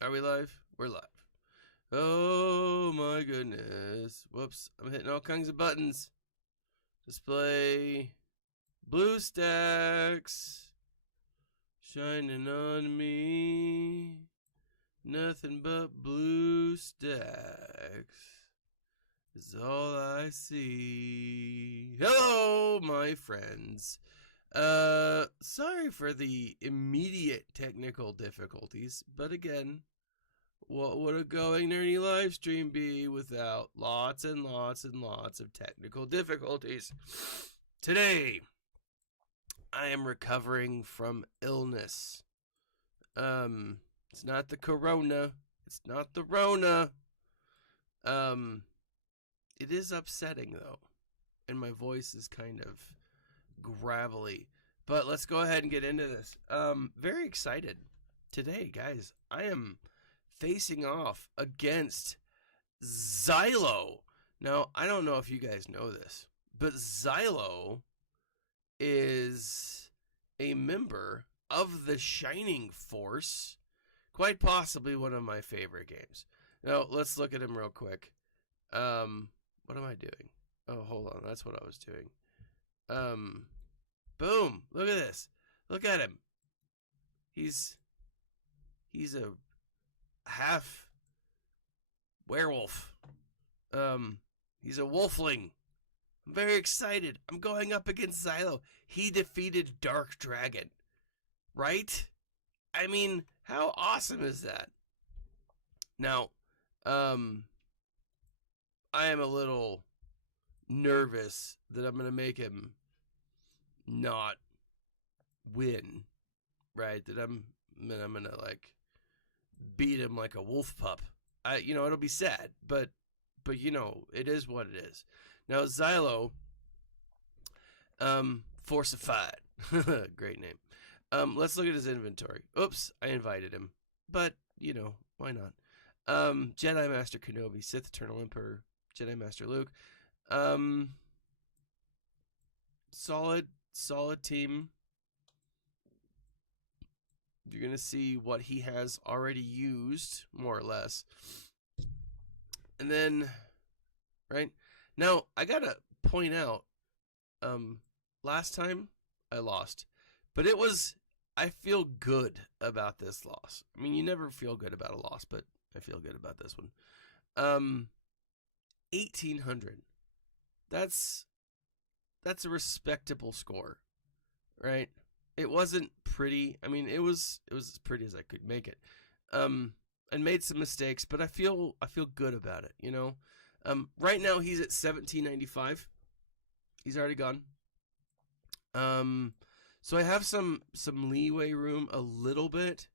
Are we live? We're live. Oh my goodness. Whoops. I'm hitting all kinds of buttons. Display. Blue stacks. Shining on me. Nothing but blue stacks is all I see. Hello, my friends. Sorry for the immediate technical difficulties, but again, what would a going nerdy live stream be without lots and lots and lots of technical difficulties? Today, I am recovering from illness. It's not the corona. It's not the Rona. It is upsetting though, and my voice is kind of gravelly. But let's go ahead and get into this. Very excited today, guys. I am facing off against Xylo. Now, I don't know if you guys know this, but Xylo is a member of the Shining Force. Quite possibly one of my favorite games. Now, let's look at him real quick. What am I doing? Oh, hold on. That's what I was doing. Boom. Look at this. Look at him. He's a half werewolf. He's a wolfling. I'm very excited. I'm going up against Xylo. He defeated Dark Dragon. Right? I mean, how awesome is that? Now, I am a little nervous that I'm going to make him not win, right? That I'm going to like beat him like a wolf pup. It'll be sad, but it is what it is. Now, Xylo, Forcified. Great name. Let's look at his inventory. Oops, I invited him. But, why not? Jedi Master Kenobi, Sith Eternal Emperor, Jedi Master Luke. Solid team. You're going to see what he has already used, more or less. And then, right? Now, I got to point out, last time I lost. But I feel good about this loss. I mean, you never feel good about a loss, but I feel good about this one. 1,800. That's a respectable score, right? It wasn't pretty. I mean, it was as pretty as I could make it. And made some mistakes, but I feel good about it, Right now he's at 1795. He's already gone. So I have some leeway room a little bit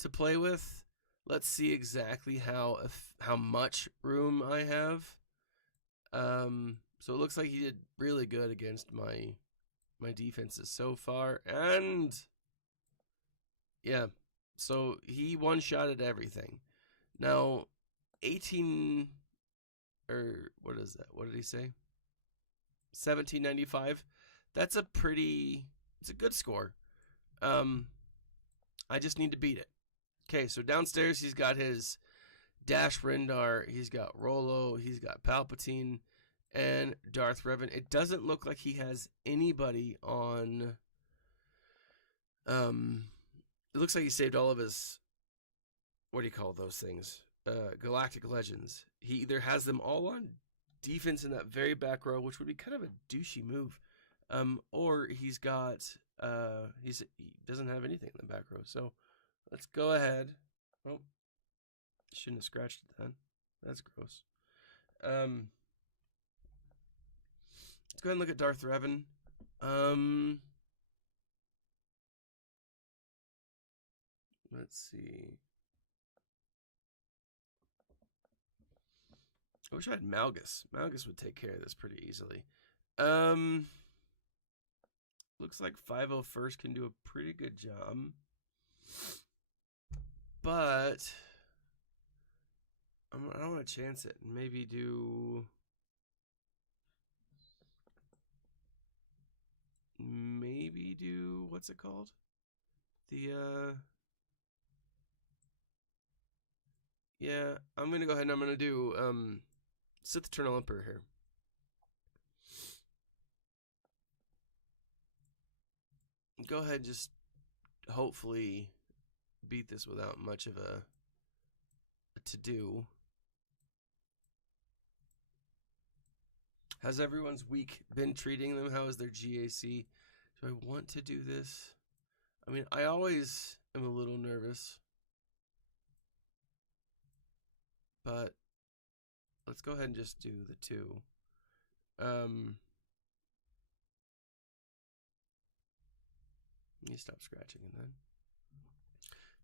to play with. Let's see exactly how much room I have. So it looks like he did really good against my defenses so far, and yeah, so he one-shotted everything. Now, 18 or what is that? What did he say? 1795. That's it's a good score. I just need to beat it. Okay, so downstairs he's got his Dash Rendar, he's got Rolo, he's got Palpatine, and Darth Revan. It doesn't look like he has anybody on. It looks like he saved all of his. What do you call those things? Galactic Legends. He either has them all on defense in that very back row, which would be kind of a douchey move, or he's got. He doesn't have anything in the back row. So let's go ahead. Oh, shouldn't have scratched it then. That's gross. Let's go ahead and look at Darth Revan. Let's see. I wish I had Malgus. Malgus would take care of this pretty easily. Looks like 501st can do a pretty good job. But I don't want to chance it. Maybe do what's it called? The Yeah, I'm gonna go ahead and I'm gonna do Sith Eternal Emperor here. Go ahead, just hopefully beat this without much of a to-do. How's everyone's week been treating them? How is their GAC? Do I want to do this? I mean, I always am a little nervous. But let's go ahead and just do the 2. Let me stop scratching and then.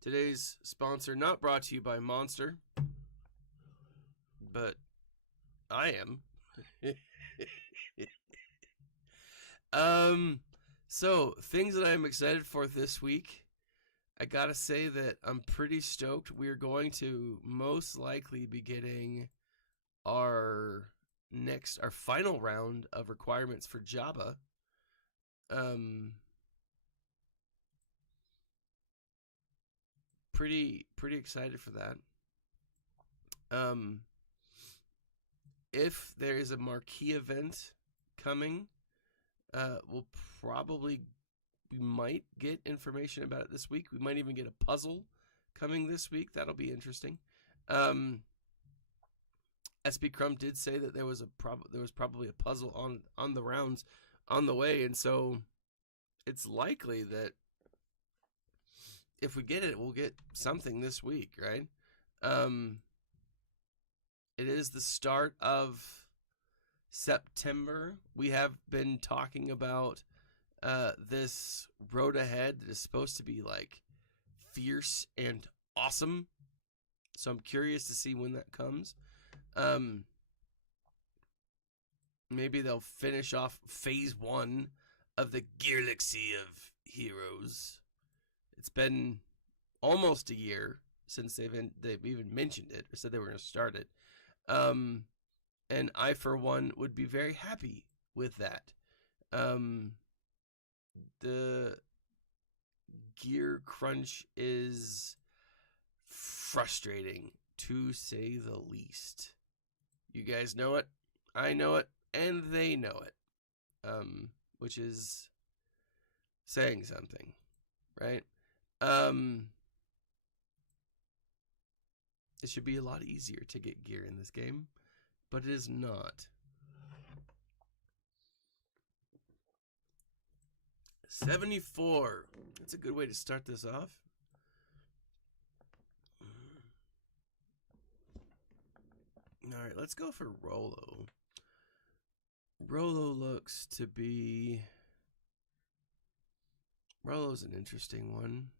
Today's sponsor, not brought to you by Monster, but I am. So things that I'm excited for this week. I gotta say that I'm pretty stoked. We're going to most likely be getting our final round of requirements for Java. Pretty excited for that. If there is a marquee event coming, we might get information about it this week. We might even get a puzzle coming this week. That'll be interesting. SB Crumb did say that there was probably a puzzle on the rounds on the way, and so it's likely that if we get it, we'll get something this week, right? It is the start of September. We have been talking about this road ahead that is supposed to be like fierce and awesome. So I'm curious to see when that comes. Maybe they'll finish off phase 1 of the Galaxy of Heroes. It's been almost a year since they've even mentioned it or said they were going to start it. And I, for one, would be very happy with that. The gear crunch is frustrating, to say the least. You guys know it, I know it, and they know it. Which is saying something, right? It should be a lot easier to get gear in this game, but it is not. 74. That's a good way to start this off. All right, let's go for Rolo. Rolo's an interesting one.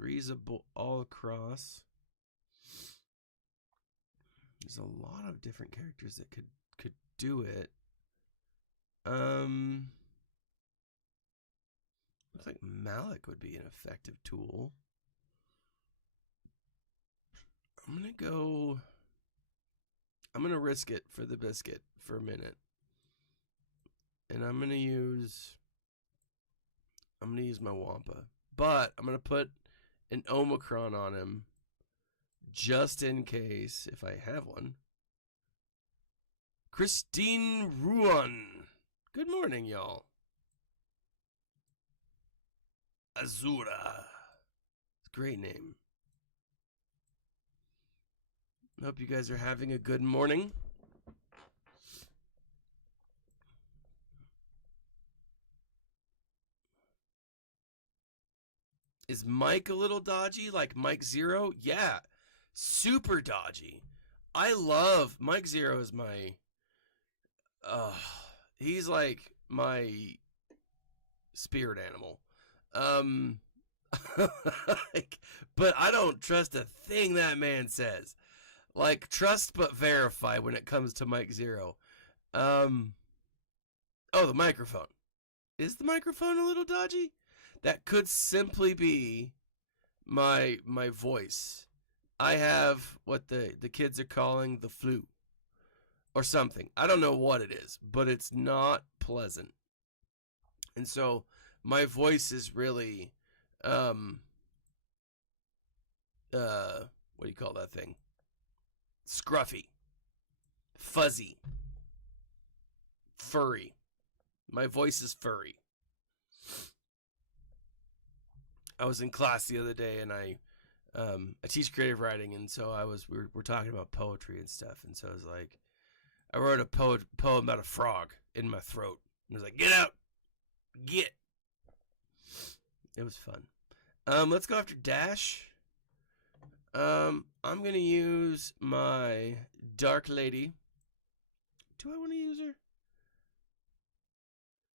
3's all across. There's a lot of different characters that could do it. Looks like Malik would be an effective tool. I'm gonna risk it for the biscuit for a minute. And I'm gonna use my Wampa. But I'm gonna put an Omicron on him just in case, if I have one. Christine Ruan. Good morning, y'all. Azura. Great name. Hope you guys are having a good morning. Is Mike a little dodgy like Mike Zero? Yeah, super dodgy. I love Mike Zero is my he's like my spirit animal. But I don't trust a thing that man says. Like, trust but verify when it comes to Mike Zero. Oh, the microphone. Is the microphone a little dodgy? That could simply be my voice. I have what the kids are calling the flu or something. I don't know what it is, but it's not pleasant. And so my voice is really what do you call that thing? Scruffy. Fuzzy. Furry. My voice is furry. I was in class the other day, and I teach creative writing, and so we're talking about poetry and stuff, and so I was like, I wrote a poem about a frog in my throat. And I was like, get out, get. It was fun. Let's go after Dash. I'm gonna use my Dark Lady. Do I want to use her?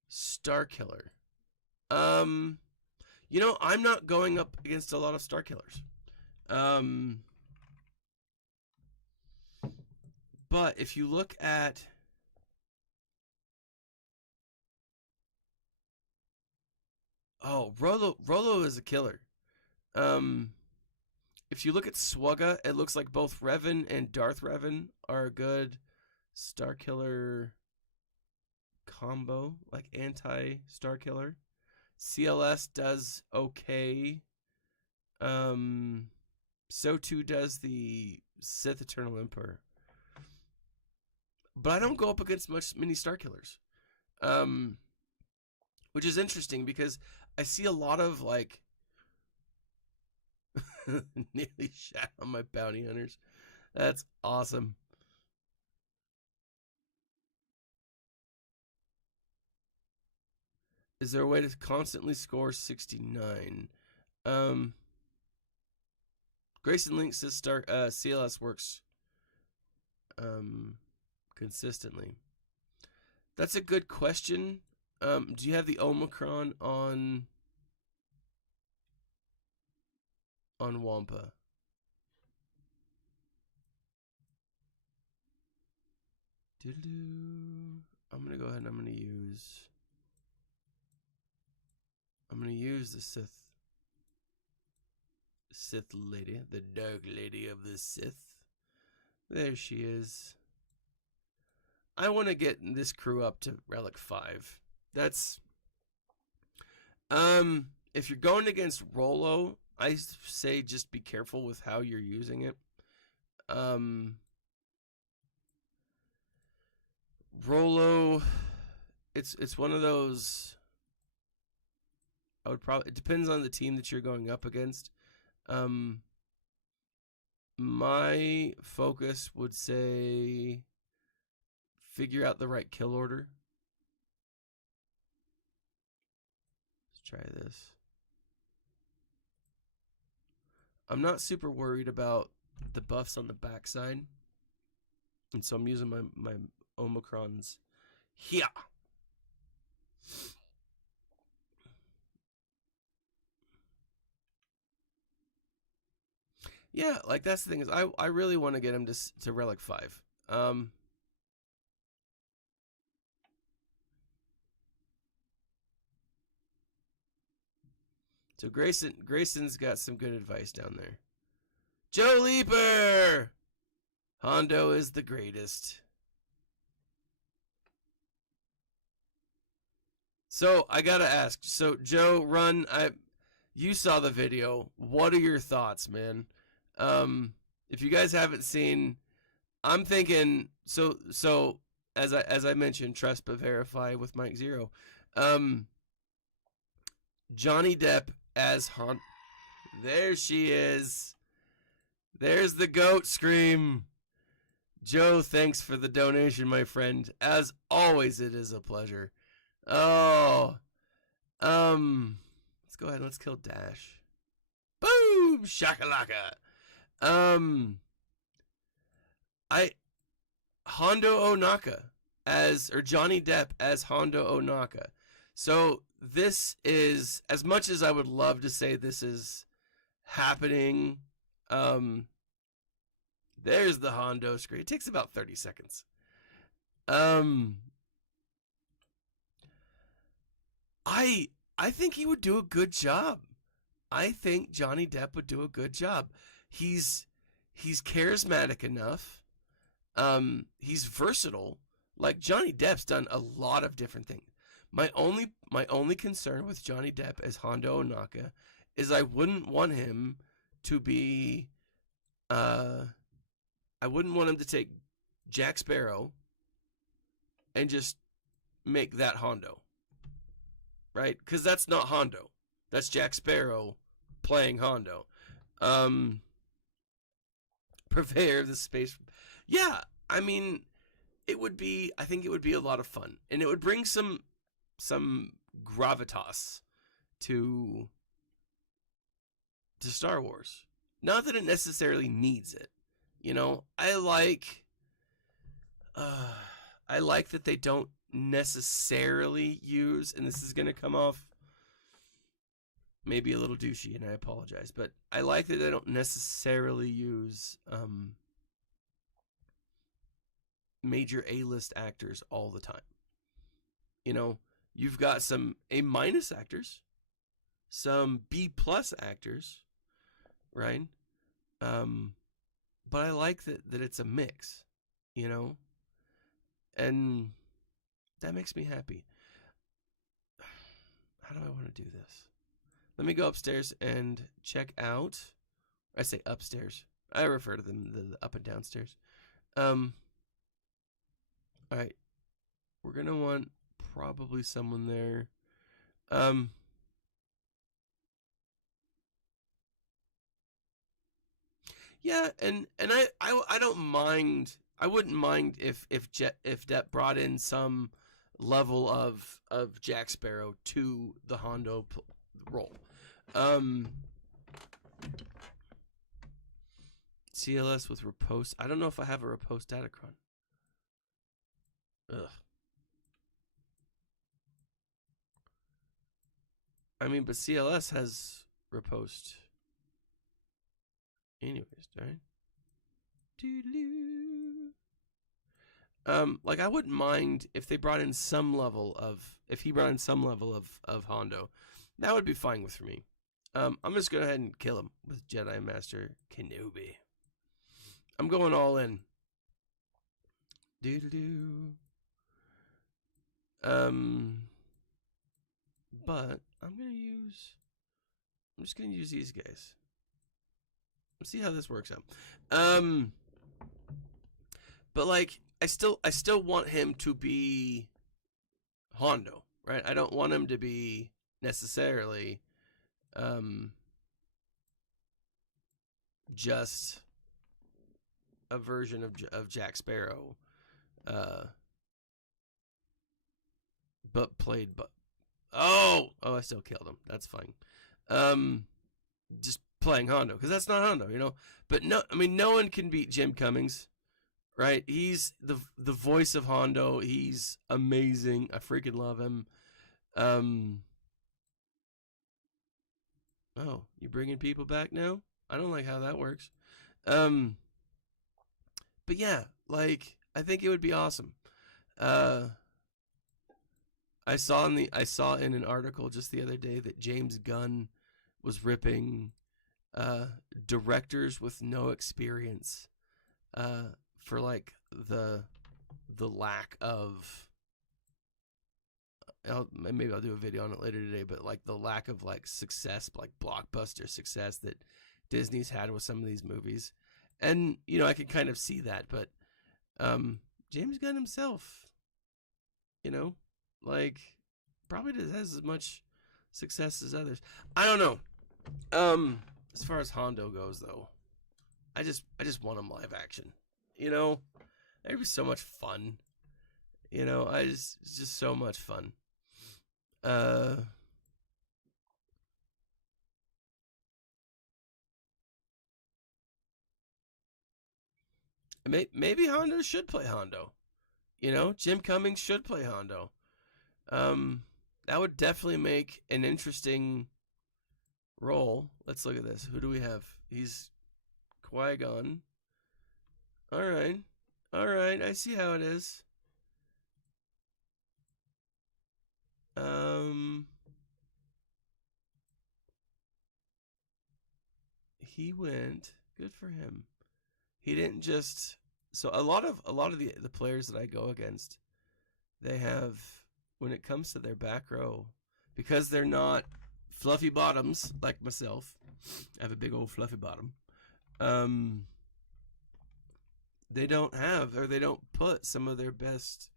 Star Killer. You know, I'm not going up against a lot of Star Killers. But if you look at Rolo is a killer. If you look at SWGOH, it looks like both Revan and Darth Revan are a good Star Killer combo, like anti-Star Killer. CLS does okay. So too does the Sith Eternal Emperor. But I don't go up against many Star Killers. Which is interesting because I see a lot of like nearly shat on my bounty hunters. That's awesome. Is there a way to constantly score 69? Grayson Link says CLS works consistently. That's a good question. Do you have the Omicron on Wampa? I'm gonna go ahead and I'm gonna use the Sith lady, the Dark Lady of the Sith. There she is. I want to get this crew up to Relic 5. That's if you're going against Rolo, I say just be careful with how you're using it. Rolo, it's one of those. It depends on the team that you're going up against. My focus would say figure out the right kill order. Let's try this. I'm not super worried about the buffs on the backside, and so I'm using my Omicrons here. Yeah, like that's the thing is I really want to get him to Relic 5. So Grayson's got some good advice down there. Joe Leaper! Hondo is the greatest. So I gotta ask. So Joe, you saw the video. What are your thoughts, man? If you guys haven't seen, I'm thinking. So as I mentioned, trust but verify with Mike Zero. Johnny Depp as Han. There she is. There's the goat scream. Joe, thanks for the donation, my friend. As always, it is a pleasure. Oh, let's go ahead and let's kill Dash. Boom, shakalaka. Hondo Ohnaka or Johnny Depp as Hondo Ohnaka. So this is, as much as I would love to say this is happening, there's the Hondo screen. It takes about 30 seconds. I think he would do a good job. I think Johnny Depp would do a good job. He's charismatic enough. He's versatile. Like Johnny Depp's done a lot of different things. My only concern with Johnny Depp as Hondo Ohnaka is I wouldn't want him to be I wouldn't want him to take Jack Sparrow and just make that Hondo, right? Because that's not Hondo. That's Jack Sparrow playing Hondo. Purveyor of the space. Yeah, I mean, it would be. I think it would be a lot of fun, and it would bring some gravitas to Star Wars. Not that it necessarily needs it. You know, I like that they don't necessarily use, and this is going to come off maybe a little douchey, and I apologize, but I like that they don't necessarily use major A-list actors all the time. You know, you've got some A- actors, some B+ actors, right? But I like that it's a mix, you know, and that makes me happy. How do I want to do this? Let me go upstairs and check out. I say upstairs. I refer to them the up and downstairs. All right. We're gonna want probably someone there. Yeah, and I don't mind. I wouldn't mind if Depp brought in some level of Jack Sparrow to the Hondo role. CLS with Repose. I don't know if I have a Repose Datacron. Ugh. I mean, but CLS has Repose. Anyways, right? Like I wouldn't mind if they brought in some level of Hondo. That would be fine with me. I'm just going ahead and kill him with Jedi Master Kenobi. I'm going all in. But I'm just gonna use these guys. Let's see how this works out. But like I still want him to be Hondo, right? I don't want him to be necessarily just a version of Jack Sparrow, but played but I still killed him. That's fine. Just playing Hondo because that's not Hondo, you know. But no, I mean no one can beat Jim Cummings, right? He's the voice of Hondo. He's amazing. I freaking love him. Oh, you bringing people back now? I don't like how that works. But yeah, like I think it would be awesome. I saw in an article just the other day that James Gunn was ripping directors with no experience for like the lack of maybe I'll do a video on it later today, but like the lack of like success, like blockbuster success that Disney's had with some of these movies. And you know, I can kind of see that, but James Gunn himself, you know, like probably has as much success as others. I don't know. As far as Hondo goes though, I just want him live action. You know, that'd be so much fun. You know, it's just so much fun. Maybe Hondo should play Hondo. You know, Jim Cummings should play Hondo. That would definitely make an interesting role. Let's look at this. Who do we have? He's Qui-Gon. All right. I see how it is. He went. Good for him. He didn't just. So a lot of the players that I go against, they have, when it comes to their back row, because they're not fluffy bottoms like myself. I have a big old fluffy bottom. they don't have, or they don't put some of their best.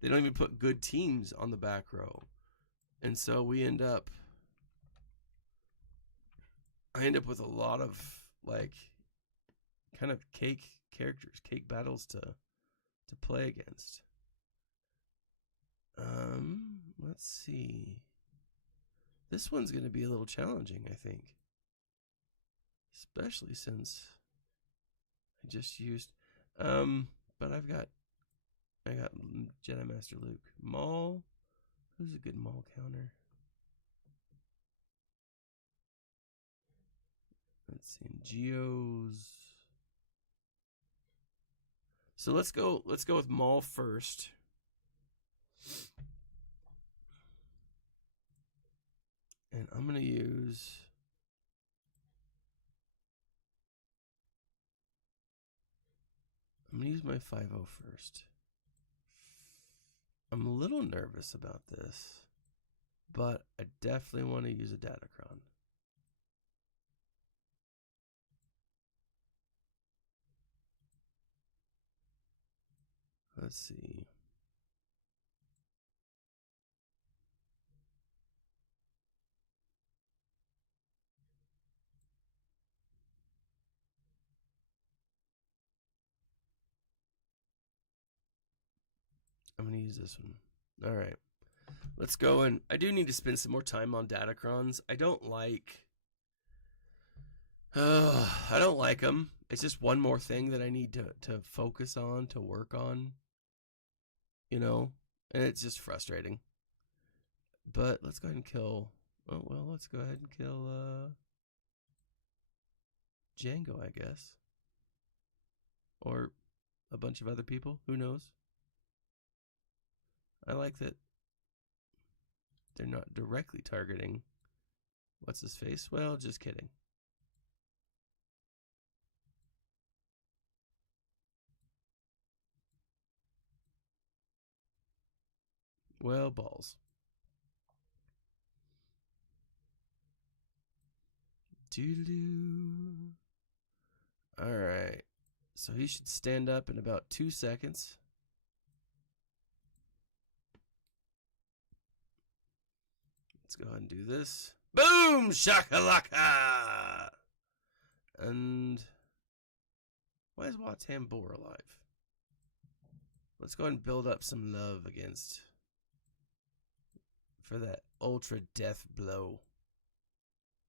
They don't even put good teams on the back row, and so we end up. I end up with a lot of like kind of cake characters, cake battles to play against. Let's see. This one's going to be a little challenging, I think. Especially since I just used but I got Jedi Master Luke. Maul. Who's a good Maul counter? Let's see. Geos. So let's go with Maul first. And I'm going to use my 5-0 first. I'm a little nervous about this, but I definitely want to use a Datacron. Let's see. I'm going to use this one. All right. Let's go. And I do need to spend some more time on Datacrons. I don't like them. It's just one more thing that I need to focus on, to work on. You know? And it's just frustrating. But let's go ahead and kill... Oh, well, let's go ahead and kill Django, I guess. Or a bunch of other people. Who knows? I like that they're not directly targeting what's his face. Well, just kidding. Well, balls. Doo-doo-doo. All right. So he should stand up in about 2 seconds. Let's go ahead and do this. Boom! Shakalaka! And why is Watam Bor alive? Let's go ahead and build up some love for that ultra death blow.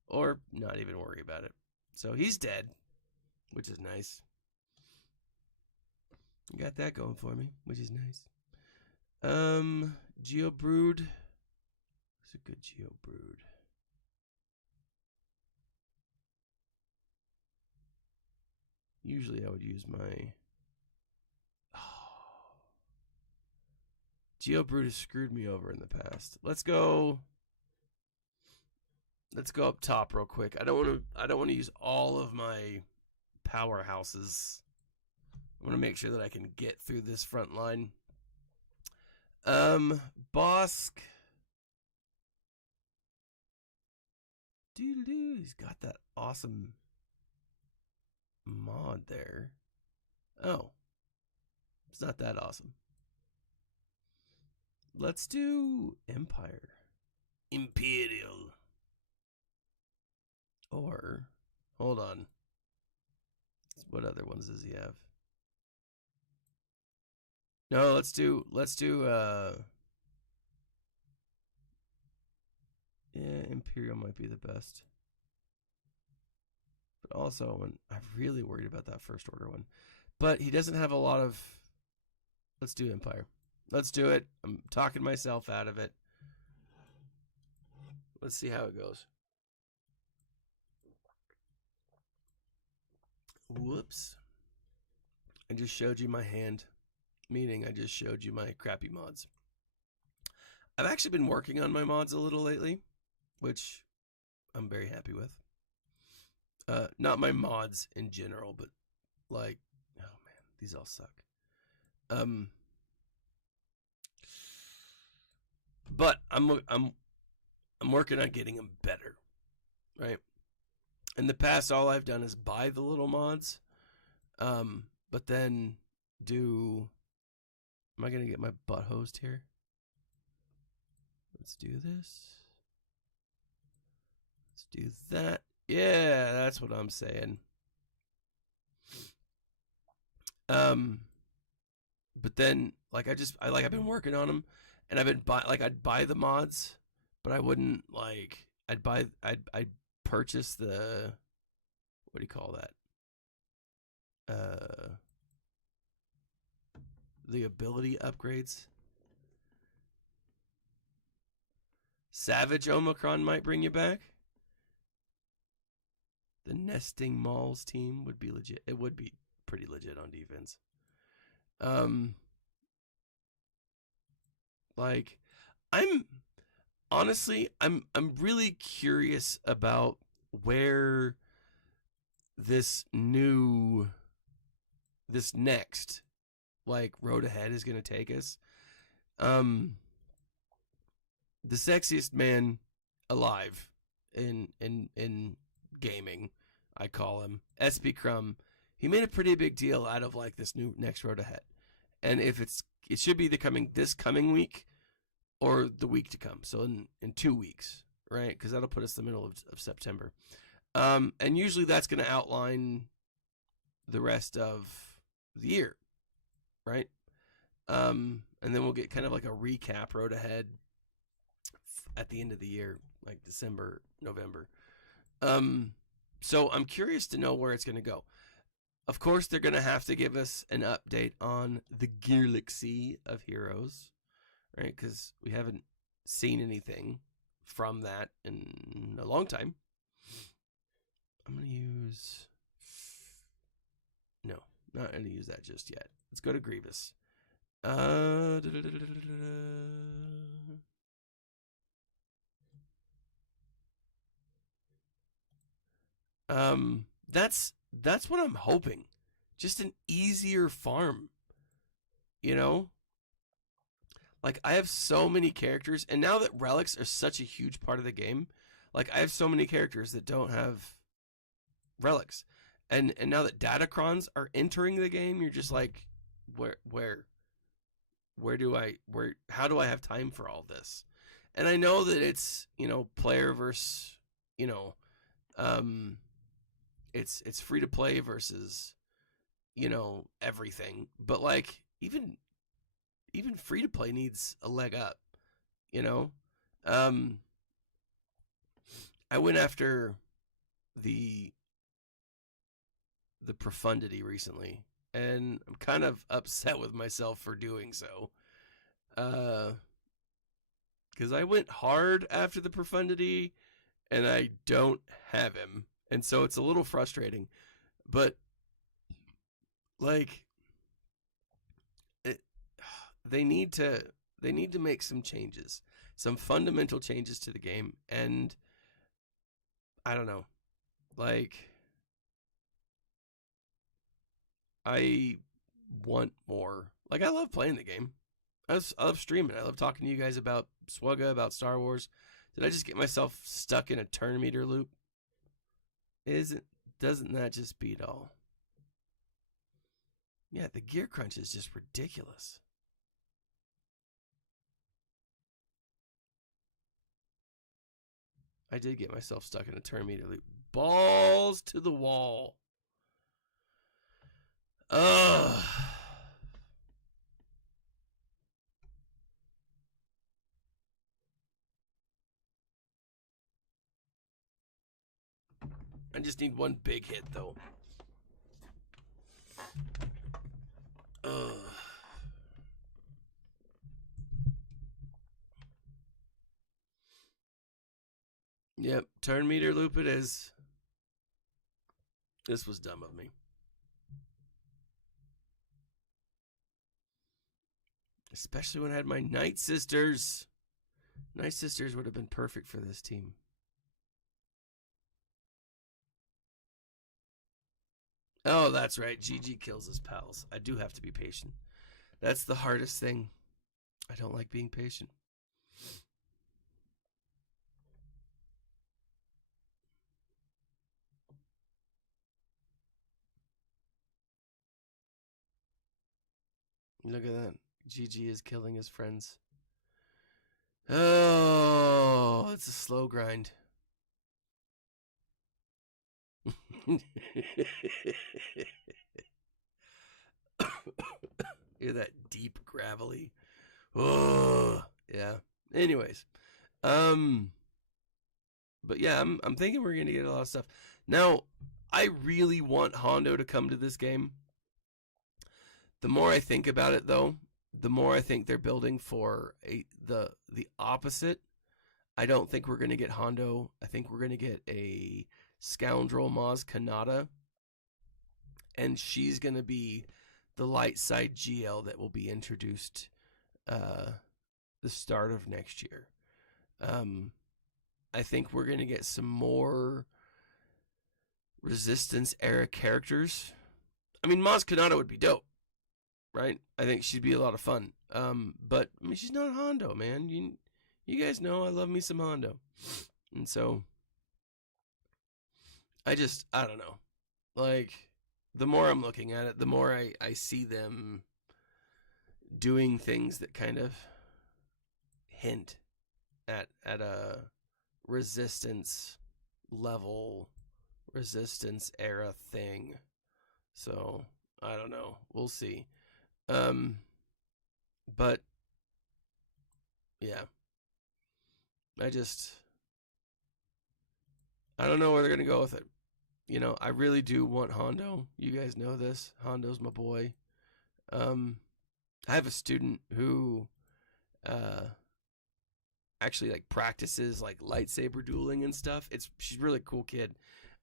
Or not even worry about it. So he's dead, which is nice. Got that going for me, which is nice. Geo Brood. What's a good Geo Brood? Usually I would use my... Geo Brood has screwed me over in the past. Let's go up top real quick. I don't want to use all of my powerhouses. I want to make sure that I can get through this front line. Bosk. Doo-doo-doo. He's got that awesome mod there. Oh. It's not that awesome. Let's do Empire. Imperial. Or, hold on. What other ones does he have? No, let's do yeah, Imperial might be the best. But also, I'm really worried about that First Order one. But he doesn't have a lot of... Let's do Empire. Let's do it. I'm talking myself out of it. Let's see how it goes. Whoops. I just showed you my hand. Meaning I just showed you my crappy mods. I've actually been working on my mods a little lately, which I'm very happy with. Not my mods in general, but like, oh man, these all suck. But I'm working on getting them better, right? In the past, all I've done is buy the little mods. but then do... Am I going to get my butt hosed here? Let's do this. Let's do that. Yeah, that's what I'm saying. But then, like, I've been working on them, and I'd buy the mods, but I wouldn't, like, I'd purchase the, what do you call that? The ability upgrades. Savage Omicron might bring you back. The Nesting Malls team would be legit. It would be pretty legit on defense. Like, I'm really curious about where this next, like, road ahead is going to take us. The sexiest man alive in gaming, I call him SB Crumb. He made a pretty big deal out of, like, this new next road ahead, and if it should be this coming week or the week to come. So in 2 weeks, right? Because that'll put us in the middle of September. And usually that's going to outline the rest of the year, right? And then we'll get kind of like a recap road ahead at the end of the year, like December, November. So I'm curious to know where it's going to go. Of course, they're going to have to give us an update on the Galaxy of Heroes, right? Because we haven't seen anything from that in a long time. I'm going to use... No, not going to use that just yet. Let's go to Grievous. That's what I'm hoping. Just an easier farm. You know? Like, I have so many characters, and now that relics are such a huge part of the game, like, I have so many characters that don't have relics. And now that Datacrons are entering the game, you're just like, how do I have time for all this? And I know that it's, player versus, it's free to play versus, everything. But, like, even free to play needs a leg up, I went after the Profundity recently, and I'm kind of upset with myself for doing so. Because I went hard after the Profundity, and I don't have him, and so it's a little frustrating. But, like, they need to make some changes, some fundamental changes to the game, and I don't know, like, I want more. Like, I love playing the game. I love streaming. I love talking to you guys about SWGOH, about Star Wars. Did I just get myself stuck in a turn meter loop? Doesn't that just beat all? Yeah, the gear crunch is just ridiculous. I did get myself stuck in a turn meter loop. Balls to the wall. Ugh. I just need one big hit, though. Ugh. Yep, turn meter loop it is. This was dumb of me. Especially when I had my Night Sisters. Night Sisters would have been perfect for this team. Oh, that's right. GG kills his pals. I do have to be patient. That's the hardest thing. I don't like being patient. Look at that. GG is killing his friends. Oh, it's a slow grind. Hear that deep gravelly. Oh, yeah. Anyways, but yeah, I'm thinking we're gonna get a lot of stuff. Now, I really want Hondo to come to this game. The more I think about it, though, the more I think they're building for the opposite. I don't think we're gonna get Hondo. I think we're gonna get a Scoundrel Maz Kanata, and she's gonna be the light side GL that will be introduced the start of next year. I think we're going to get some more Resistance era characters. I mean, Maz Kanata would be dope, right? I think she'd be a lot of fun. But I mean, she's not Hondo, man. You guys know I love me some Hondo, and so I don't know. Like, the more I'm looking at it, the more I see them doing things that kind of hint at a Resistance level, Resistance era thing. So I don't know. We'll see. But yeah, I don't know where they're gonna go with it. You know, I really do want Hondo. You guys know this. Hondo's my boy. I have a student who actually like practices like lightsaber dueling and stuff. She's a really cool kid.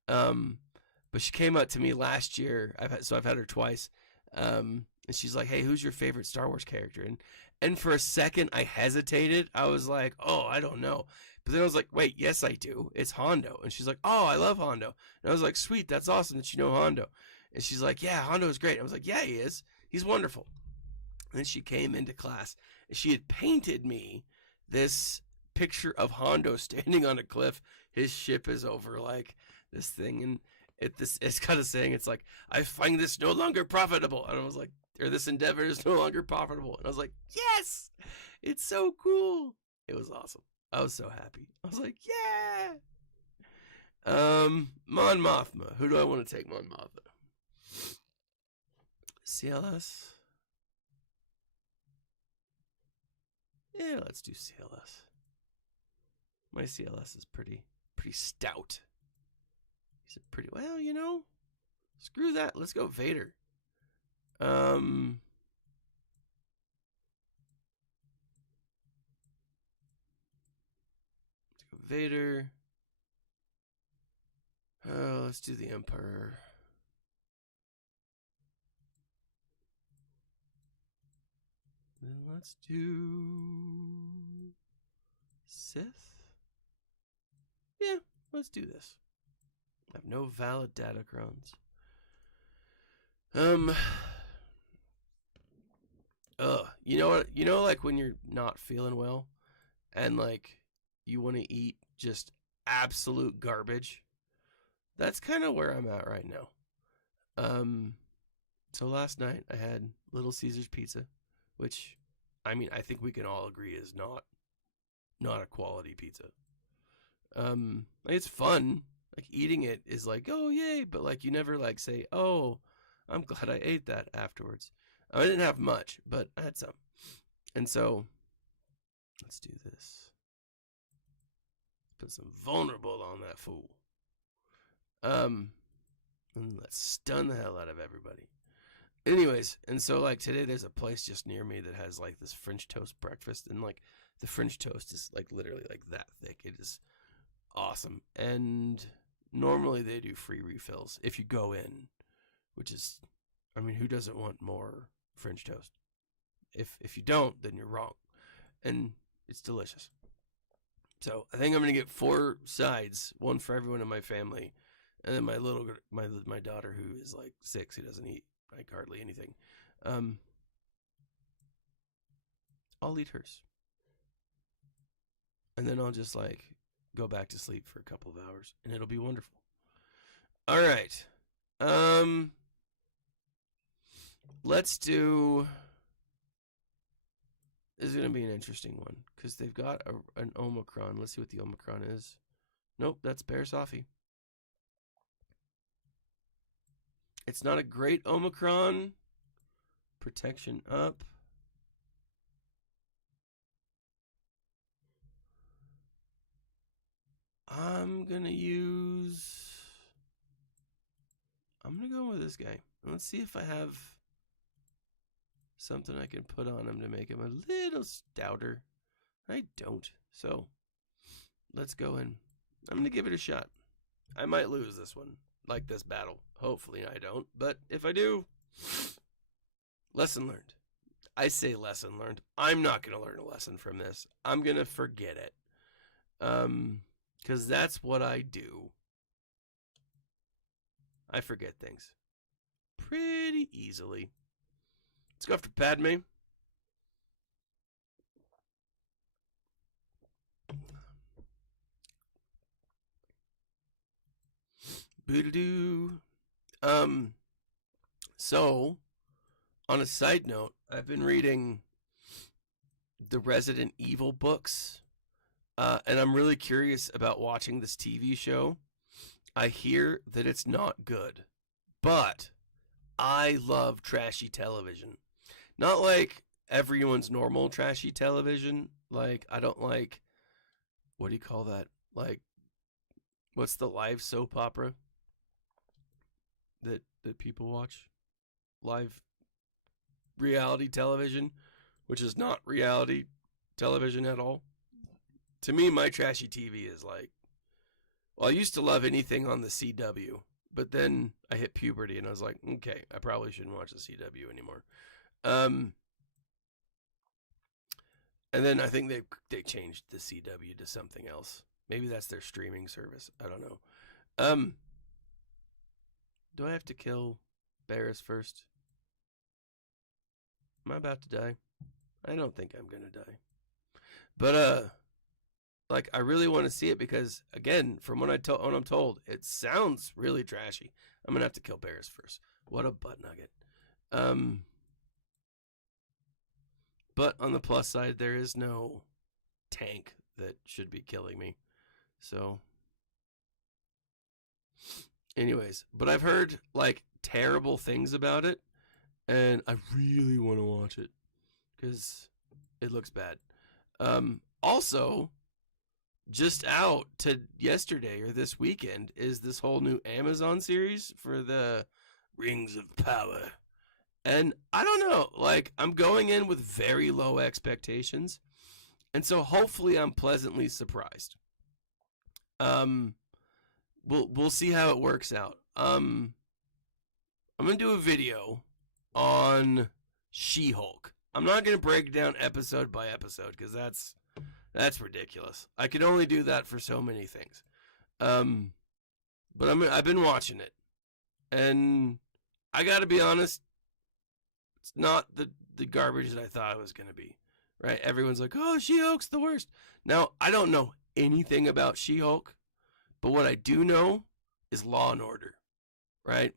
But she came up to me last year. I've had her twice. And she's like, "Hey, who's your favorite Star Wars character?" And for a second I hesitated. I was like, "Oh, I don't know." But then I was like, "Wait, yes I do. It's Hondo." And she's like, "Oh, I love Hondo." And I was like, "Sweet, that's awesome that you know Hondo." And she's like, "Yeah, Hondo is great." I was like, "Yeah, he is. He's wonderful." And then she came into class and she had painted me this picture of Hondo standing on a cliff. His ship is over like this thing, and it's kind of saying, it's like, "I find this no longer profitable." And I was like, or "This endeavor is no longer profitable." And I was like, "Yes, it's so cool." It was awesome. I was so happy. I was like, "Yeah." Mon Mothma. Who do I want to take Mon Mothma? CLS. Yeah, let's do CLS. My CLS is pretty stout. He's a pretty, well, you know, screw that. Let's go Vader. Let's go Vader. Oh, let's do the Emperor. Then let's do Sith. Yeah, let's do this. I have no valid Datacrons. You know what? You know, like when you're not feeling well, and like you want to eat just absolute garbage. That's kind of where I'm at right now. So last night I had Little Caesars pizza, which, I mean, I think we can all agree is not a quality pizza. It's fun. Like, eating it is like, "Oh, yay," but like you never like say, "Oh, I'm glad I ate that afterwards." I didn't have much, but I had some. And so let's do this. Put some vulnerable on that fool. And let's stun the hell out of everybody. Anyways, and so like today there's a place just near me that has like this French toast breakfast, and like the French toast is like literally like that thick. It is awesome. And normally they do free refills if you go in, which is, I mean, who doesn't want more French toast? If you don't, then you're wrong. And it's delicious. So I think I'm gonna get 4 sides, one for everyone in my family, and then my daughter, who is like 6, who doesn't eat like hardly anything. I'll eat hers, and then I'll just like go back to sleep for a couple of hours, and it'll be wonderful. All right, let's do is going to be an interesting one because they've got an Omicron. Let's see what the Omicron is. Nope, that's Bear Sophy. It's not a great Omicron. Protection up. I'm going to go with this guy. Let's see if I have something I can put on him to make him a little stouter. I don't. So let's go in. I'm going to give it a shot. I might lose this one, like this battle. Hopefully I don't. But if I do, lesson learned. I say lesson learned. I'm not going to learn a lesson from this. I'm going to forget it. Because that's what I do. I forget things pretty easily. Let's go after Padme. Boo-doo-doo. So, on a side note, I've been reading the Resident Evil books, and I'm really curious about watching this TV show. I hear that it's not good, but I love trashy television. Not like everyone's normal trashy television. Like, I don't like, what do you call that? Like, what's the live soap opera that people watch? Live reality television, which is not reality television at all. To me, my trashy TV is like, well, I used to love anything on the CW, but then I hit puberty and I was like, okay, I probably shouldn't watch the CW anymore. And then I think they changed the CW to something else. Maybe that's their streaming service. I don't know. Do I have to kill Barris first? Am I about to die? I don't think I'm gonna die. But like, I really want to see it because, again, from what I'm told, it sounds really trashy. I'm gonna have to kill Barris first. What a butt nugget. But on the plus side, there is no tank that should be killing me. So, anyways, but I've heard like terrible things about it, and I really want to watch it because it looks bad. Also, just out to yesterday or this weekend is this whole new Amazon series for the Rings of Power. And I don't know, like, I'm going in with very low expectations, and so hopefully I'm pleasantly surprised. We'll see how it works out. I'm gonna do a video on She-Hulk. I'm not gonna break it down episode by episode because that's ridiculous. I can only do that for so many things. But I've been watching it, and I gotta be honest. It's not the garbage that I thought it was going to be, right? Everyone's like, oh, She-Hulk's the worst. Now, I don't know anything about She-Hulk, but what I do know is Law and Order, right?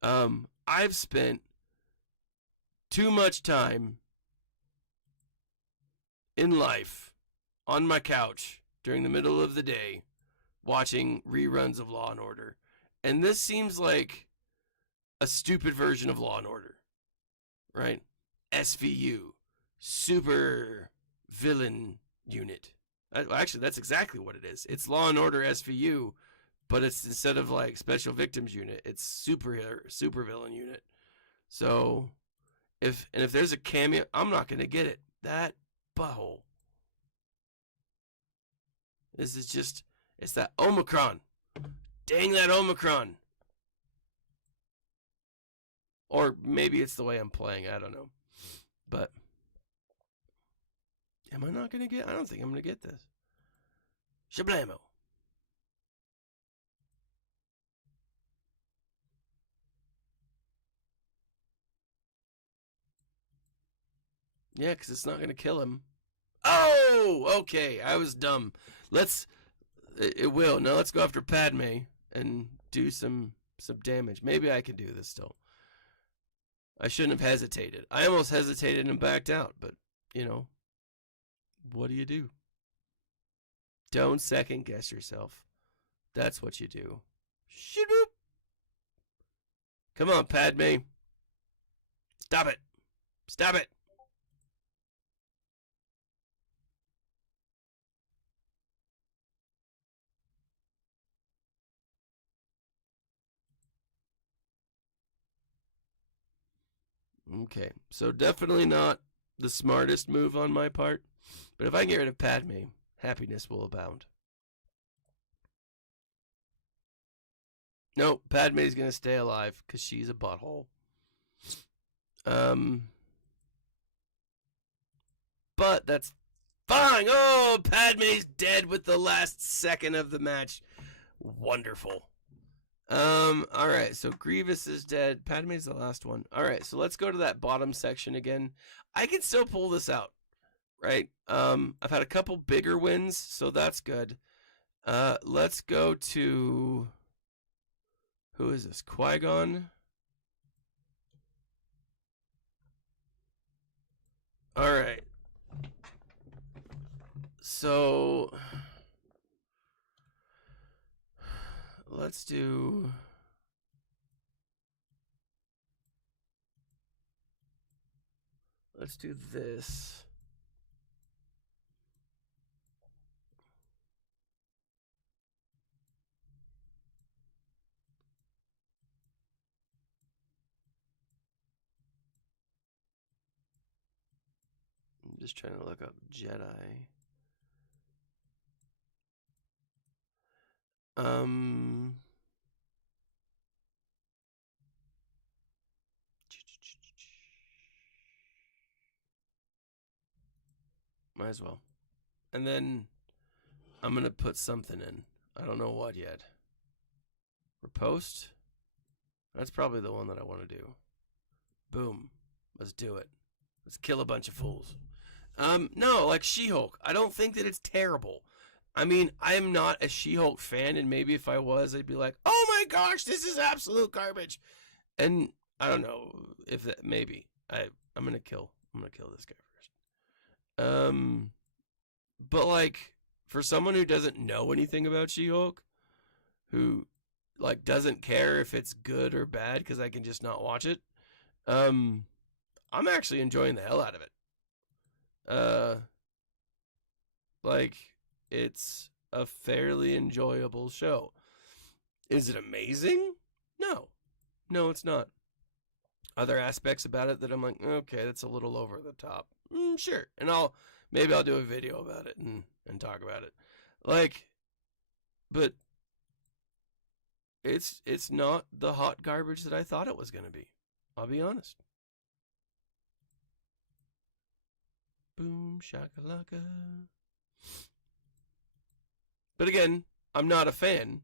I've spent too much time in life on my couch during the middle of the day watching reruns of Law and Order, and this seems like a stupid version of Law and Order. Right? SVU, Super Villain Unit. Actually, that's exactly what it is. It's Law and Order SVU, but it's instead of like Special Victims Unit, it's Super Villain Unit. So, if there's a cameo, I'm not gonna get it. That butthole. This is just, it's that Omicron. Dang that Omicron. Or maybe it's the way I'm playing. I don't know. But am I not going to get? I don't think I'm going to get this. Shablamo. Yeah, because it's not going to kill him. Oh, okay. I was dumb. It will. Now let's go after Padme and do some damage. Maybe I can do this still. I shouldn't have hesitated. I almost hesitated and backed out, but, you know, what do? Don't second guess yourself. That's what you do. Shoo-boop. Come on, Padme. Stop it. Stop it. Okay, so definitely not the smartest move on my part, but if I can get rid of Padme, happiness will abound. No, Padme's gonna stay alive because she's a butthole. But that's fine. Oh, Padme's dead with the last second of the match. Wonderful. All right, so Grievous is dead. Padme's the last one. All right, so let's go to that bottom section again. I can still pull this out, right? I've had a couple bigger wins, so that's good. Let's go to, who is this? Qui-Gon. All right. So let's do this. I'm just trying to look up Jedi. Might as well. And then I'm going to put something in. I don't know what yet. Repost? That's probably the one that I want to do. Boom. Let's do it. Let's kill a bunch of fools. No, like She-Hulk. I don't think that it's terrible. I mean, I'm not a She-Hulk fan, and maybe if I was, I'd be like, oh my gosh, this is absolute garbage. And I don't know if that, maybe. I'm gonna kill this guy first. But like, for someone who doesn't know anything about She-Hulk, who like doesn't care if it's good or bad because I can just not watch it, I'm actually enjoying the hell out of it. Like, it's a fairly enjoyable show. Is it amazing? No, it's not. Other aspects about it that I'm like, okay, that's a little over the top. Sure, and maybe I'll do a video about it and talk about it. Like, but it's not the hot garbage that I thought it was gonna be. I'll be honest. Boom shakalaka. But again, I'm not a fan.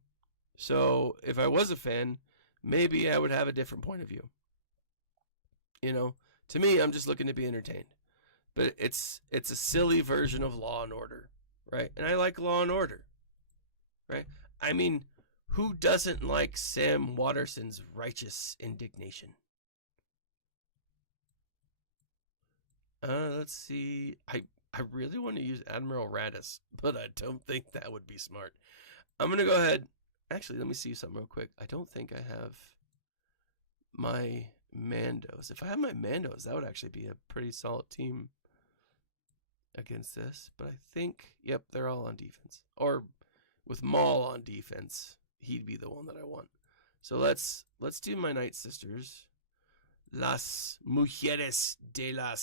So if I was a fan, maybe I would have a different point of view. You know, to me, I'm just looking to be entertained. But it's a silly version of Law and Order, right? And I like Law and Order, right? I mean, who doesn't like Sam Waterston's righteous indignation? Let's see. I really want to use Admiral Radis, but I don't think that would be smart. I'm going to go ahead. Actually, let me see something real quick. I don't think I have my Mandos. If I have my Mandos, that would actually be a pretty solid team against this. But I think, yep, they're all on defense. Or with Maul on defense, he'd be the one that I want. So let's do my Night Sisters. Las Mujeres de la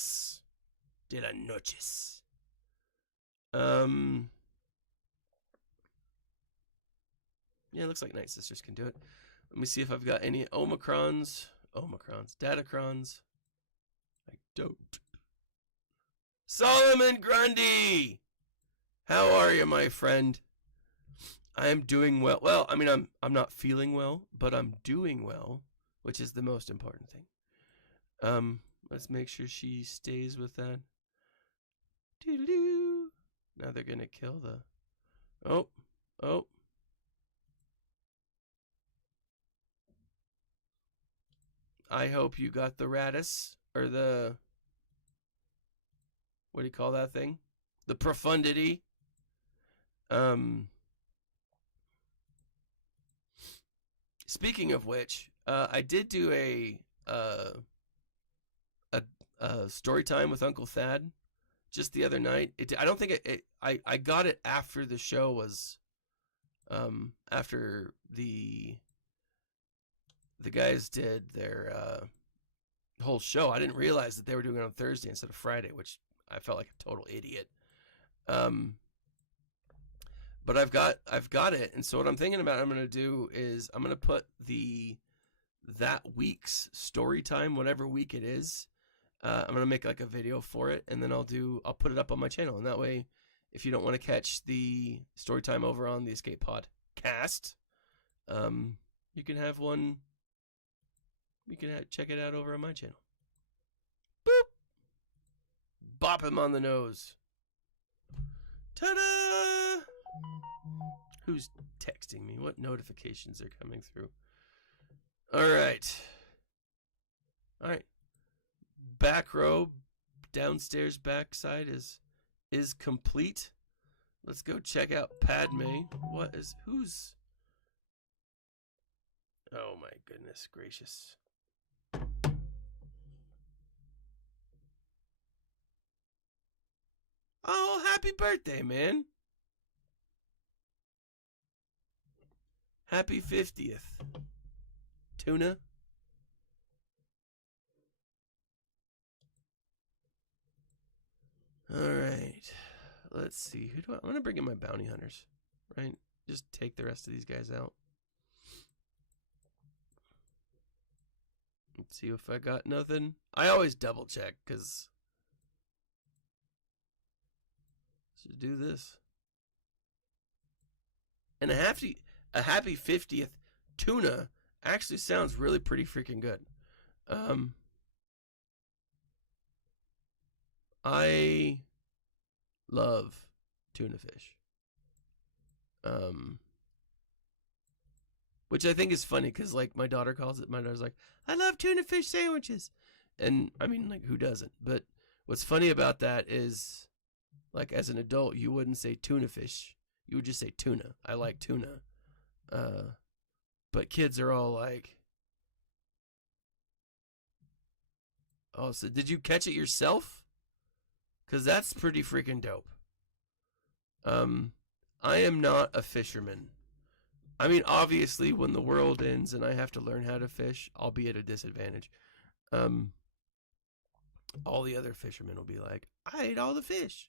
Noches. Yeah, it looks like Night Sisters can do it. Let me see if I've got any Omicrons, Datacrons. I don't. Solomon Grundy! How are you, my friend? I am doing well. Well, I mean, I'm not feeling well, but I'm doing well, which is the most important thing. Let's make sure she stays with that. Doo-doo-doo. Now they're gonna kill the... Oh. I hope you got the Radis, or the... What do you call that thing? the Profundity. Speaking of which, I did do a story time with Uncle Thad just the other night. I don't think I got it after the show was, after the guys did their whole show. I didn't realize that they were doing it on Thursday instead of Friday, which I felt like a total idiot. But I've got it, and so what I'm thinking about, I'm gonna do is I'm gonna put that week's story time, whatever week it is. I'm gonna make like a video for it, and then I'll put it up on my channel, and that way, if you don't want to catch the story time over on the Escape Pod cast, you can have one. You can check it out over on my channel. Boop! Bop him on the nose. Ta-da! Who's texting me? What notifications are coming through? All right. Back row, downstairs backside is complete. Let's go check out Padme. Who's? Oh my goodness gracious. Oh, happy birthday, man. Happy 50th. Tuna. All right. Let's see. I'm going to bring in my bounty hunters, right? Just take the rest of these guys out. Let's see if I got nothing. I always double check because let's do this. And a happy 50th tuna actually sounds really pretty freaking good. I love tuna fish. Which I think is funny because, like, my daughter calls it. My daughter's like, I love tuna fish sandwiches. And, I mean, like, who doesn't? But what's funny about that is, like, as an adult, you wouldn't say tuna fish. You would just say tuna. I like tuna. But kids are all like, oh, so did you catch it yourself? Because that's pretty freaking dope. I am not a fisherman. I mean, obviously, when the world ends and I have to learn how to fish, I'll be at a disadvantage. All the other fishermen will be like, I ate all the fish.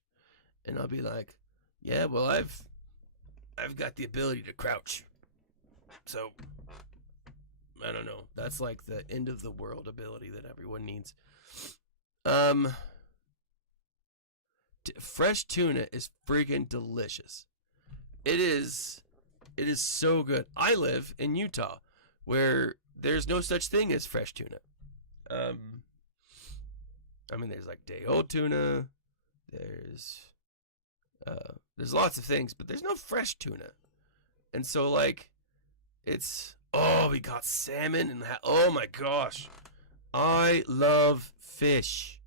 And I'll be like, yeah, well, I've got the ability to crouch. So, I don't know. That's like the end of the world ability that everyone needs. Fresh tuna is freaking delicious. It is so good. I live in Utah, where there's no such thing as fresh tuna. I mean, there's like day-old tuna. There's lots of things, but there's no fresh tuna. And so, like, we got salmon and oh my gosh, I love fish.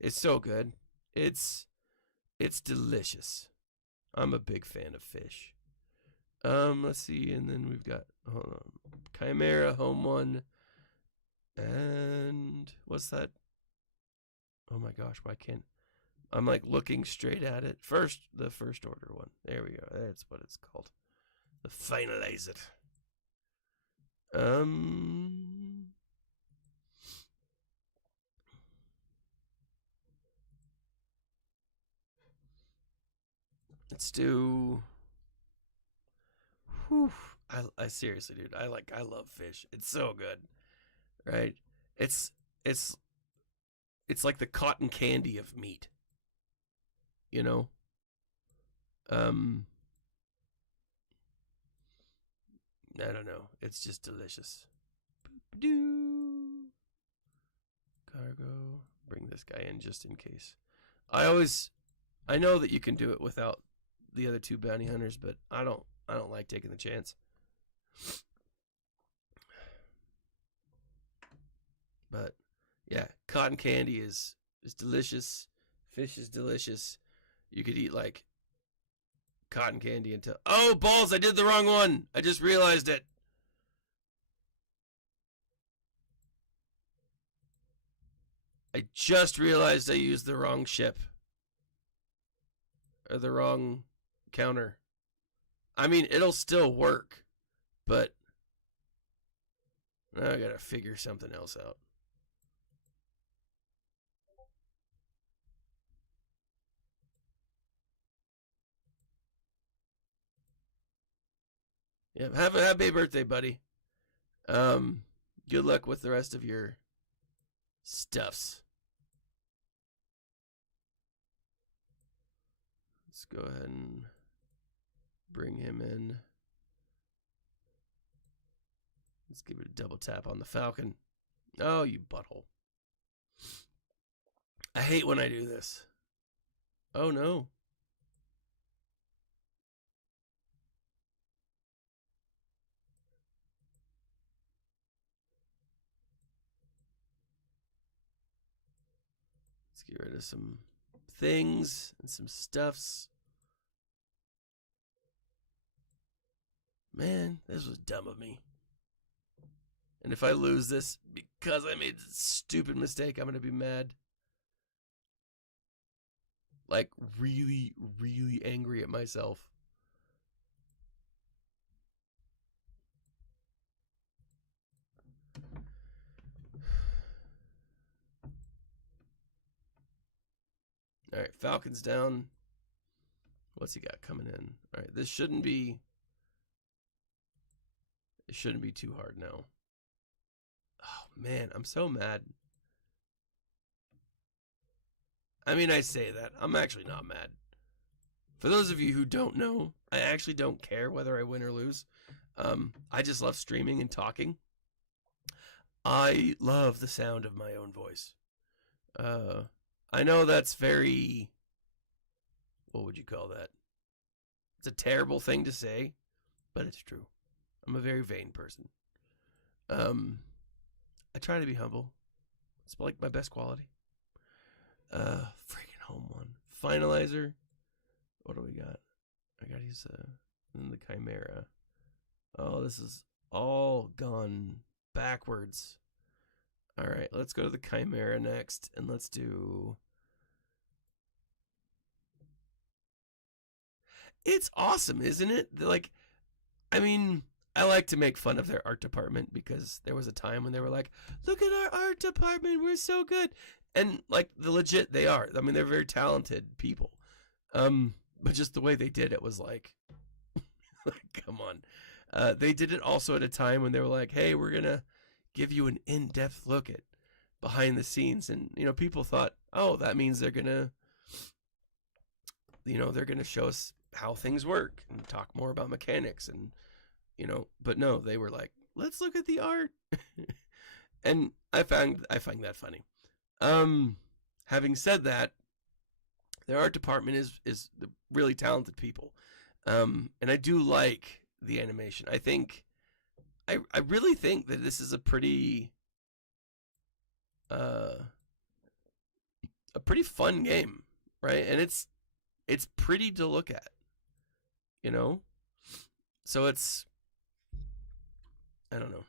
It's so good. It's delicious. I'm a big fan of fish. Let's see, and then we've got Chimera, Home One, and what's that? Oh my gosh, why can't I'm like looking straight at it? The first order one. There we go. That's what it's called. The finalize it. Let's do. Whew. I seriously, dude. I love fish. It's so good, right? It's like the cotton candy of meat. You know. I don't know. It's just delicious. Cargo. Bring this guy in just in case. I know that you can do it without the other two bounty hunters, but I don't like taking the chance. But yeah, cotton candy is delicious. Fish is delicious. You could eat like cotton candy until... Oh, balls! I did the wrong one! I just realized it. I just realized I used the wrong ship. Or the wrong counter. I mean, it'll still work, but I gotta figure something else out. Yeah, have a happy birthday, buddy. Good luck with the rest of your stuffs. Let's go ahead and bring him in. Let's give it a double tap on the Falcon. Oh, you butthole. I hate when I do this. Oh, no. Let's get rid of some things and some stuffs. Man, this was dumb of me. And if I lose this because I made a stupid mistake, I'm going to be mad. Like, really, really angry at myself. All right, Falcon's down. What's he got coming in? All right, this shouldn't be... It shouldn't be too hard now. Oh, man, I'm so mad. I mean, I say that. I'm actually not mad. For those of you who don't know, I actually don't care whether I win or lose. I just love streaming and talking. I love the sound of my own voice. I know that's very... What would you call that? It's a terrible thing to say, but it's true. I'm a very vain person. I try to be humble. It's like my best quality. Freaking home one. Finalizer. What do we got? I gotta use the Chimera. Oh, this is all gone backwards. Alright, let's go to the Chimera next, and let's do... It's awesome, isn't it? Like, I mean, I like to make fun of their art department because there was a time when they were like, look at our art department, we're so good. And, like, legit, they are. I mean, they're very talented people. But just the way they did it was like, come on. They did it also at a time when they were like, hey, we're going to give you an in-depth look at behind the scenes. And, you know, people thought, oh, that means they're going to, you know, they're going to show us how things work and talk more about mechanics. And, you know, but no, they were like, let's look at the art. And I find that funny. Having said that, their art department is really talented people. And I do like the animation. I really think that this is a pretty fun game, right? And it's pretty to look at, you know? So it's, I don't know.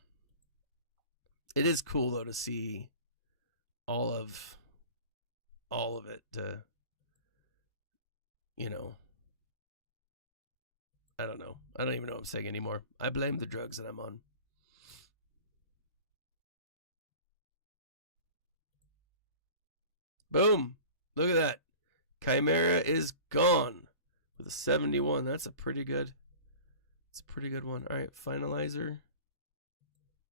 It is cool though to see all of it, you know, I don't know. I don't even know what I'm saying anymore. I blame the drugs that I'm on. Boom. Look at that. Chimera is gone with a 71. That's a pretty good one. All right, finalizer.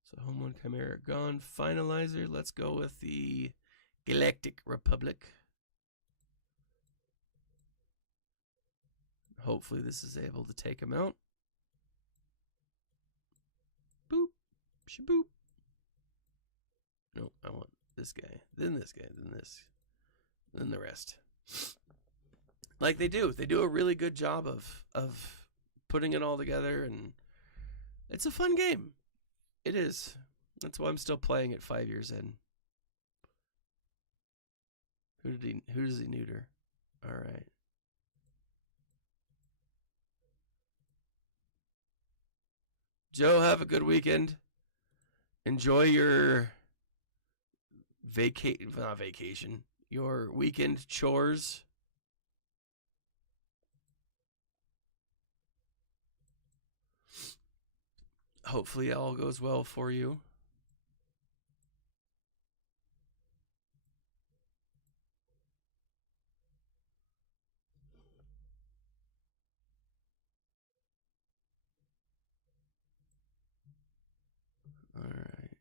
So home one, Chimera gone. Finalizer. Let's go with the Galactic Republic. Hopefully this is able to take him out. Boop. Shaboop. No, I want this guy. Then this guy. Then this. Then the rest. Like they do. They do a really good job of putting it all together, and it's a fun game. It is. That's why I'm still playing it 5 years in. Who does he neuter? All right. Joe, have a good weekend. Enjoy your not vacation, your weekend chores. Hopefully all goes well for you. All right.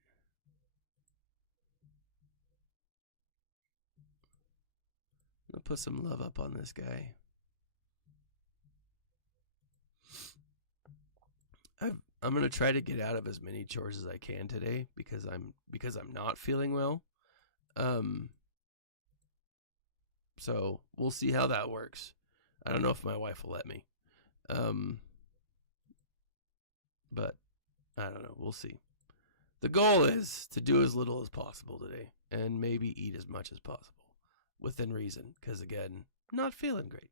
I'll put some love up on this guy. I'm gonna try to get out of as many chores as I can today because I'm not feeling well. So we'll see how that works. I don't know if my wife will let me. But I don't know. We'll see. The goal is to do as little as possible today and maybe eat as much as possible within reason because, again, not feeling great.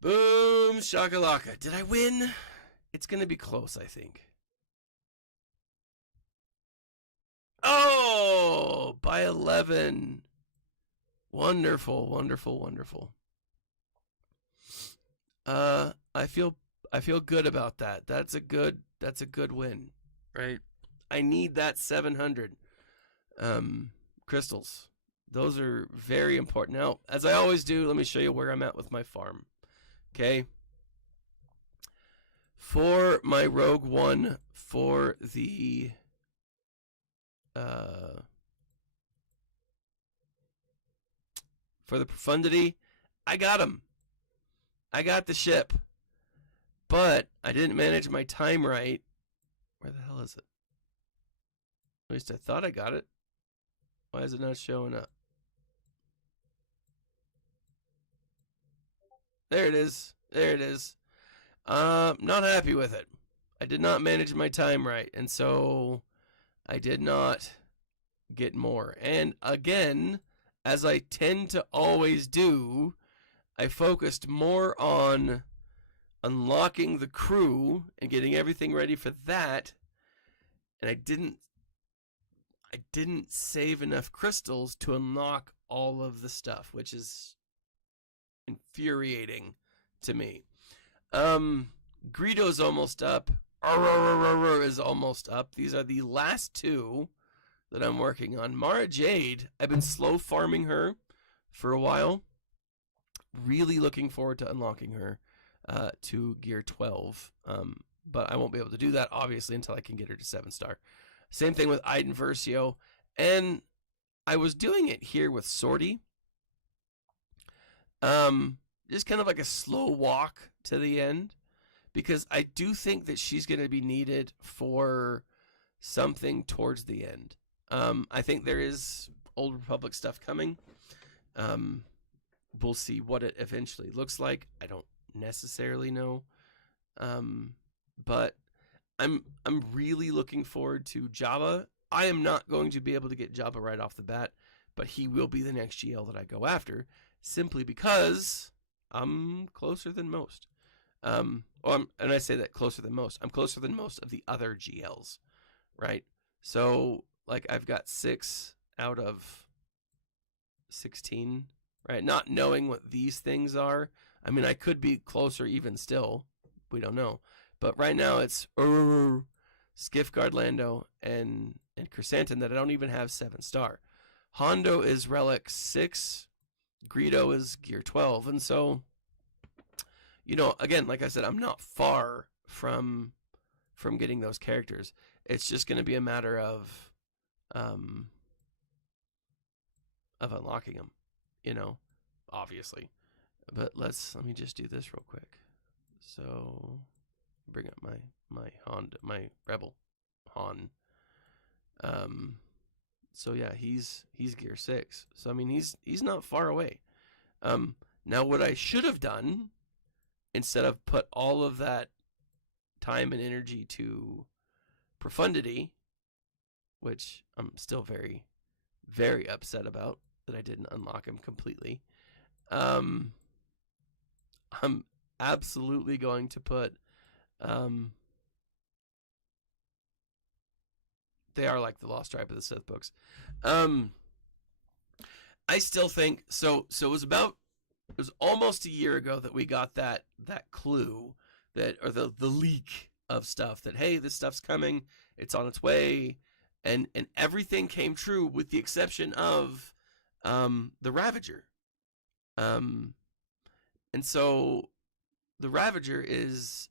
Boom shakalaka. Did I win? It's going to be close, I think. Oh, by 11. Wonderful, wonderful, wonderful. I feel good about that. That's a good win, right? I need that 700 crystals. Those are very important. Now, as I always do, let me show you where I'm at with my farm. Okay. For my Rogue One, for the Profundity, I got him. I got the ship. But I didn't manage my time right. Where the hell is it? At least I thought I got it. Why is it not showing up? There it is. There it is. Not happy with it. I did not manage my time right, and so I did not get more. And again, as I tend to always do, I focused more on unlocking the crew and getting everything ready for that, and I didn't save enough crystals to unlock all of the stuff, which is infuriating to me. Greedo's almost up. Is almost up. These are the last two that I'm working on. Mara Jade, I've been slow farming her for a while. Really looking forward to unlocking her to gear 12. But I won't be able to do that, obviously, until I can get her to 7-star. Same thing with Iden Versio. And I was doing it here with Sortie. Just kind of like a slow walk to the end, because I do think that she's going to be needed for something towards the end. I think there is Old Republic stuff coming. We'll see what it eventually looks like. I don't necessarily know. But I'm really looking forward to Jabba. I am not going to be able to get Jabba right off the bat, but he will be the next GL that I go after, simply because I'm closer than most. And I say that closer than most. I'm closer than most of the other GLs, right? So, like, I've got 6 out of 16, right? Not knowing what these things are. I mean, I could be closer even still. We don't know. But right now it's Skiffguard Lando and Chrysanthemum that I don't even have 7-star. Hondo is Relic 6. Greedo is Gear 12. And so, you know, again, like I said, I'm not far from getting those characters. It's just going to be a matter of unlocking them, you know, obviously. But let me just do this real quick. So bring up my Honda, my Rebel Han. So yeah, he's Gear 6. So I mean, he's not far away. Now what I should have done, instead of put all of that time and energy to Profundity, which I'm still very, very upset about that I didn't unlock him completely. I'm absolutely going to put They are like the Lost Tribe of the Sith books. I still think so. So it was almost a year ago that we got that clue or the leak of stuff that, hey, this stuff's coming, it's on its way, and everything came true with the exception of the Ravager. And so the Ravager is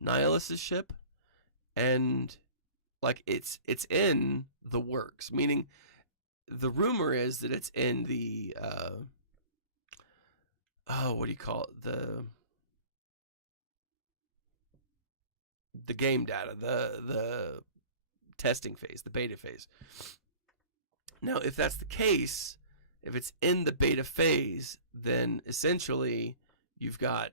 Nihilus's ship, and like it's in the works, meaning the rumor is that it's in the what do you call it, the game data, the testing phase, the beta phase. Now, if that's the case, if it's in the beta phase, then essentially you've got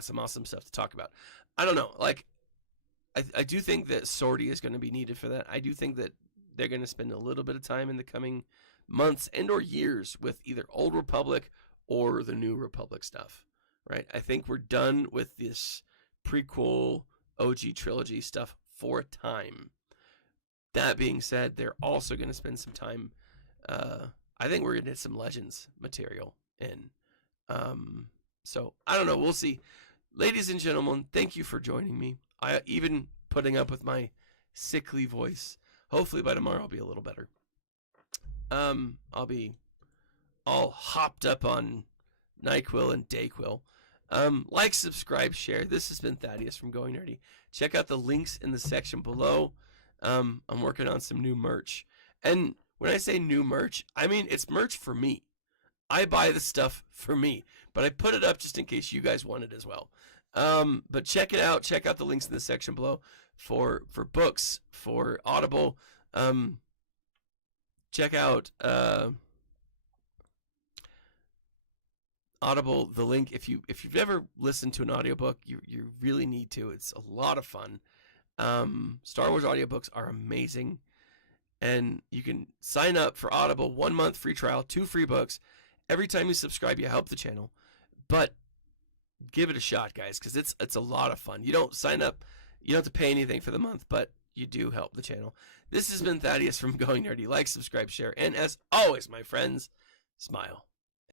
some awesome stuff to talk about. I don't know, like I do think that Sortie is going to be needed for that. I do think that they're going to spend a little bit of time in the coming months and or years with either Old Republic or the New Republic stuff, right? I think we're done with this prequel OG trilogy stuff for a time. That being said, they're also going to spend some time. I think we're going to get some Legends material in. So I don't know. We'll see. Ladies and gentlemen, thank you for joining me. I even putting up with my sickly voice. Hopefully by tomorrow I'll be a little better. I'll be all hopped up on NyQuil and DayQuil. Like, subscribe, share. This has been Thaddeus from Going Nerdy. Check out the links in the section below. I'm working on some new merch. And when I say new merch, I mean it's merch for me. I buy the stuff for me, but I put it up just in case you guys want it as well. But check it out. Check out the links in the section below for books, for Audible. Check out Audible, the link. If you've ever listened to an audiobook, you really need to. It's a lot of fun. Star Wars audiobooks are amazing. And you can sign up for Audible, 1 month free trial, 2 free books. Every time you subscribe, you help the channel. But give it a shot, guys, because it's a lot of fun. You don't sign up, you don't have to pay anything for the month, but you do help the channel. This has been Thaddeus from Going Nerdy. Like, subscribe, share, and as always, my friends, smile.